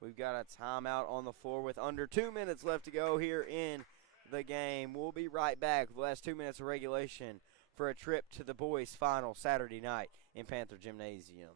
we've got a timeout on the floor with under 2 minutes left to go here in the game. We'll be right back with the last 2 minutes of regulation for a trip to the boys' final Saturday night in Panther Gymnasium.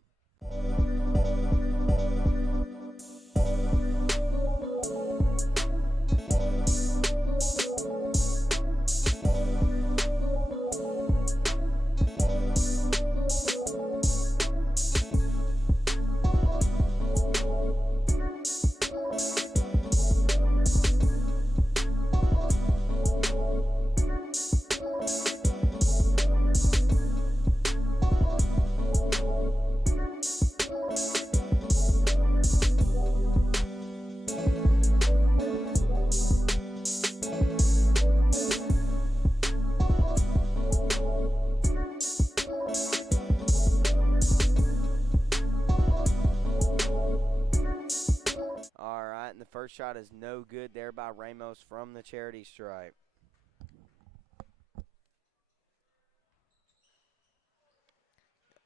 First shot is no good there by Ramos from the charity stripe.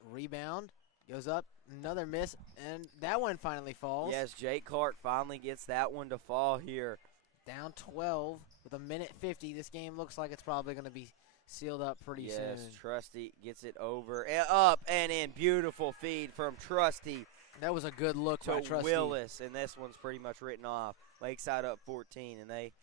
Rebound, goes up, another miss, and that one finally falls. Yes, Jake Clark finally gets that one to fall here. Down 12 with a minute 50. This game looks like it's probably going to be sealed up pretty soon. Yes, Trusty gets it over and up and in. Beautiful feed from Trusty. That was a good look to by Trusty. Willis, and this one's pretty much written off. Lakeside up 14, and they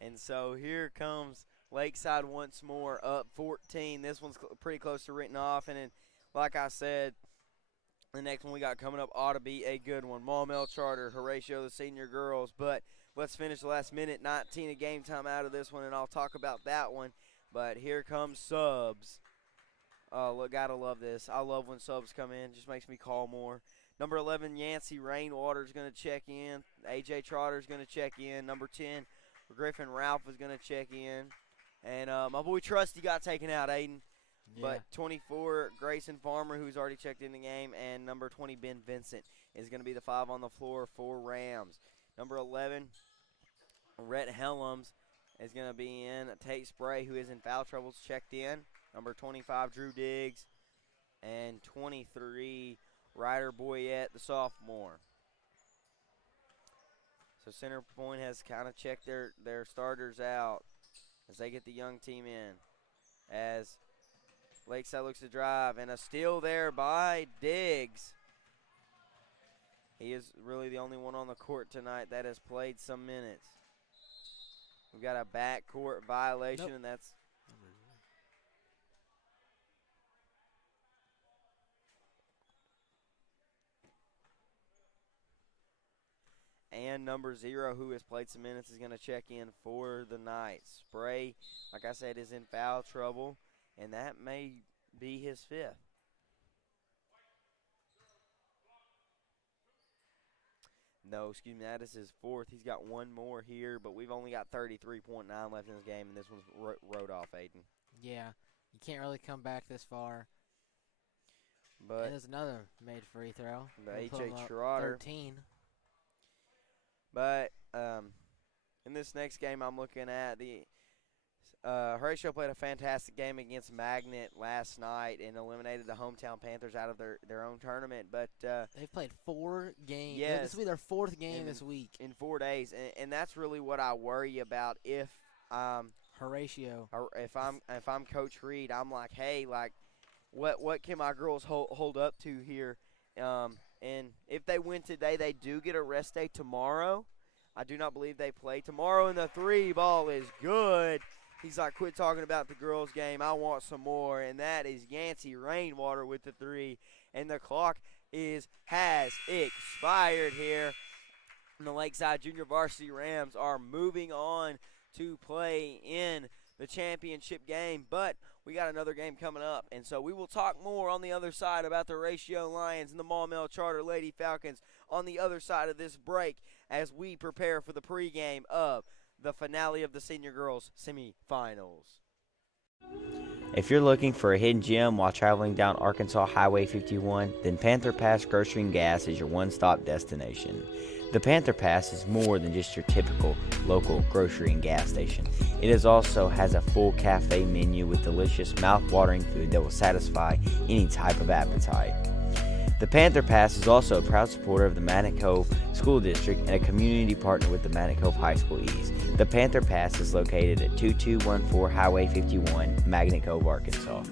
and so here comes Lakeside once more, up 14. This one's pretty close to written off, and then, like I said, the next one we got coming up ought to be a good one. Maumelle Charter, Horatio, the senior girls, but let's finish the last minute 19 of game time out of this one, and I'll talk about that one. But here comes subs. Oh, look, gotta love this. I love when subs come in. Just makes me call more. Number 11, Yancey Rainwater is going to check in. A.J. Trotter is going to check in. Number 10, Griffin Ralph is going to check in. And my boy Trusty got taken out, Aiden. Yeah. But 24, Grayson Farmer, who's already checked in the game. And number 20, Ben Vincent, is going to be the 5 on the floor for Rams. Number 11, Rhett Helms is going to be in. Tate Spray, who is in foul trouble, checked in. Number 25, Drew Diggs. And 23, Ryder Boyette, the sophomore. So Center Point has kind of checked their starters out as they get the young team in. As Lakeside looks to drive, and a steal there by Diggs. He is really the only one on the court tonight that has played some minutes. We've got a backcourt violation, and that's and number 0, who has played some minutes, is going to check in for the night. Spray, like I said, is in foul trouble, and that may be his 5th. No, excuse me, that is his 4th. He's got one more here, but we've only got 33.9 left in this game, and this one's wrote off, Aiden. Yeah, you can't really come back this far. But and there's another made free throw. A.J. Trotter. 13. But in this next game, I'm looking at the Horatio played a fantastic game against Magnet last night and eliminated the hometown Panthers out of their own tournament. But they've played 4 games. Yes, this will be their 4th game this week in 4 days, and that's really what I worry about. If Horatio, if I'm Coach Reed, I'm like, hey, like, what can my girls hold up to here? And if they win today, they do get a rest day tomorrow. I do not believe they play tomorrow, and the 3 ball is good. He's like, quit talking about the girls' game. I want some more, and that is Yancey Rainwater with the 3. And the clock has expired here. And the Lakeside Junior Varsity Rams are moving on to play in the championship game, but we got another game coming up. And so we will talk more on the other side about the Ratio Lions and the Maumelle Charter Lady Falcons on the other side of this break as we prepare for the pregame of the finale of the Senior Girls semifinals. If you're looking for a hidden gem while traveling down Arkansas Highway 51, then Panther Pass Grocery and Gas is your one-stop destination. The Panther Pass is more than just your typical local grocery and gas station. It also has a full cafe menu with delicious, mouth-watering food that will satisfy any type of appetite. The Panther Pass is also a proud supporter of the Magnet Cove School District and a community partner with the Magnet Cove High School East. The Panther Pass is located at 2214 Highway 51, Magnet Cove, Arkansas.